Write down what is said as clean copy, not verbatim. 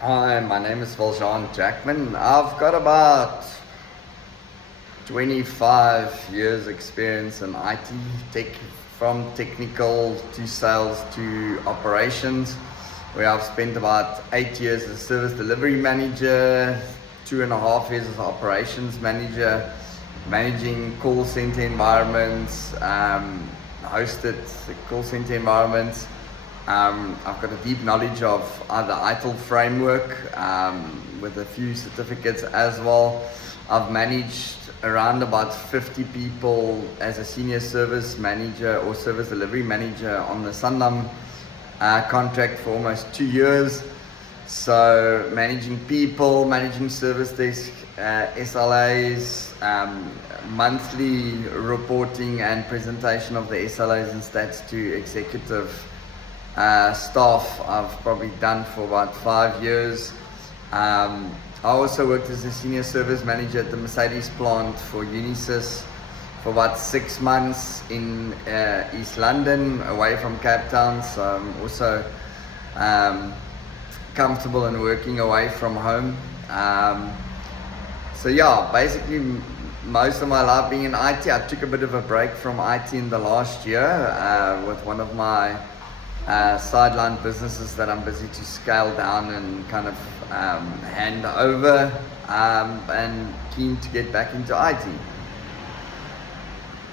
Hi, my name is Valjean Jackman. I've got about 25 years experience in IT, tech, from technical to sales to operations, where I've spent about 8 years as a service delivery manager, 2.5 years as an operations manager, managing call center environments, hosted call center environments. I've got a deep knowledge of the ITIL framework with a few certificates as well. I've managed around about 50 people as a senior service manager or service delivery manager on the Sanlam contract for almost 2 years. So managing people, managing service desk, SLAs, monthly reporting and presentation of the SLAs and stats to executive staff I've probably done for about 5 years. I also worked as a senior service manager at the Mercedes plant for Unisys for about 6 months in East London, away from Cape Town. So I'm also comfortable in working away from home. So yeah, basically most of my life being in IT. I took a bit of a break from IT in the last year with one of my sideline businesses that I'm busy to scale down and kind of hand over, and keen to get back into IT.